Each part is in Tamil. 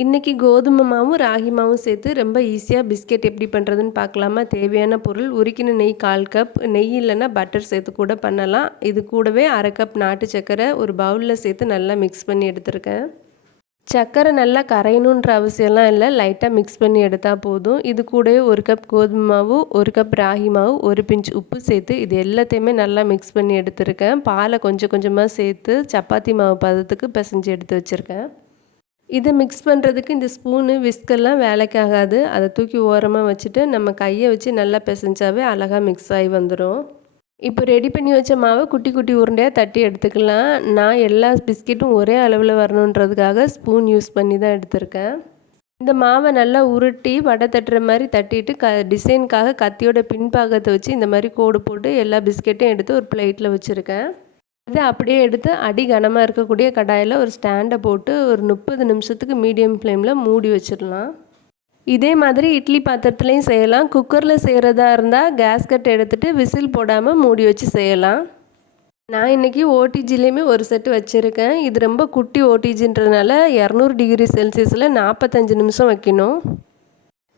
இன்றைக்கி கோதுமை மாவும் ராகி மாவும் சேர்த்து ரொம்ப ஈஸியாக பிஸ்கெட் எப்படி பண்ணுறதுன்னு பார்க்கலாமா? தேவையான பொருள் உருக்கின நெய் கால் கப் நெய் இல்லைன்னா பட்டர் சேர்த்து கூட பண்ணலாம். இது கூடவே அரை கப் நாட்டு சர்க்கரை ஒரு பவுலில் சேர்த்து நல்லா மிக்ஸ் பண்ணி எடுத்திருக்கேன். சர்க்கரை நல்லா கரையணுன்ற அவசியம்லாம் இல்லை. லைட்டாக மிக்ஸ் பண்ணி எடுத்தால் போதும். இது கூடவே ஒரு கப் கோதுமை மாவு ஒரு கப் ராகி மாவு ஒரு பிஞ்ச் உப்பு சேர்த்து இது எல்லாத்தையுமே நல்லா மிக்ஸ் பண்ணி எடுத்திருக்கேன். பாலை கொஞ்சம் கொஞ்சமாக சேர்த்து சப்பாத்தி மாவு பதத்துக்கு பிசைஞ்சு எடுத்து வச்சுருக்கேன். இதை மிக்ஸ் பண்ணுறதுக்கு இந்த ஸ்பூனு விஸ்கெல்லாம் வேலைக்கு ஆகாது அதை தூக்கி ஓரமாக வச்சுட்டு நம்ம கையை வச்சு நல்லா பிசைஞ்சாவே அழகாக மிக்ஸ் ஆகி வந்துடும் இப்போ ரெடி பண்ணி வச்ச மாவை குட்டி குட்டி உருண்டையாக தட்டி எடுத்துக்கலாம். நான் எல்லா பிஸ்கெட்டும் ஒரே அளவில் வரணுன்றதுக்காக ஸ்பூன் யூஸ் பண்ணி தான் எடுத்திருக்கேன். இந்த மாவை நல்லா உருட்டி வடை தட்டுற மாதிரி தட்டிட்டு க டிசைனுக்காக கத்தியோட பின்பாகத்தை வச்சு இந்த மாதிரி கோடு போட்டு எல்லா பிஸ்கெட்டையும் எடுத்து ஒரு பிளேட்டில் வச்சுருக்கேன். இதை அப்படியே எடுத்து அடி கனமாக இருக்கக்கூடிய கடாயில் ஒரு ஸ்டாண்டை போட்டு ஒரு முப்பது நிமிஷத்துக்கு மீடியம் ஃப்ளேமில் மூடி வச்சிடலாம். இதே மாதிரி இட்லி பாத்திரத்துலேயும் செய்யலாம். குக்கரில் செய்கிறதா இருந்தால் கேஸ்கட் எடுத்துகிட்டு விசில் போடாமல் மூடி வச்சு செய்யலாம். நான் இன்றைக்கி ஓடிஜிலேயுமே ஒரு செட்டு வச்சுருக்கேன். இது ரொம்ப குட்டி ஓடிஜின்றதுனால இரநூறு டிகிரி செல்சியஸில் நாற்பத்தஞ்சு நிமிஷம் வைக்கணும்.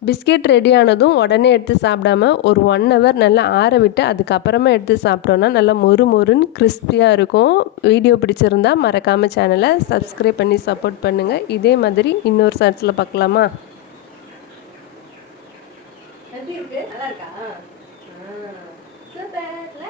பிஸ்கெட் ரெடியானதும் உடனே எடுத்து சாப்பிடாம ஒரு ஒன் ஹவர் நல்லா ஆற விட்டு அதுக்கப்புறமா எடுத்து சாப்பிட்டோன்னா நல்லா மொறு மொறுன்னு கிறிஸ்பியாக இருக்கும். வீடியோ பிடிச்சிருந்தா மறக்காமல் சேனலை சப்ஸ்கிரைப் பண்ணி சப்போர்ட் பண்ணுங்கள் இதே மாதிரி இன்னொரு சாட்ஸில் பார்க்கலாமா? எப்படி இருக்கு? நல்லா இருக்கா? சூப்பர்ல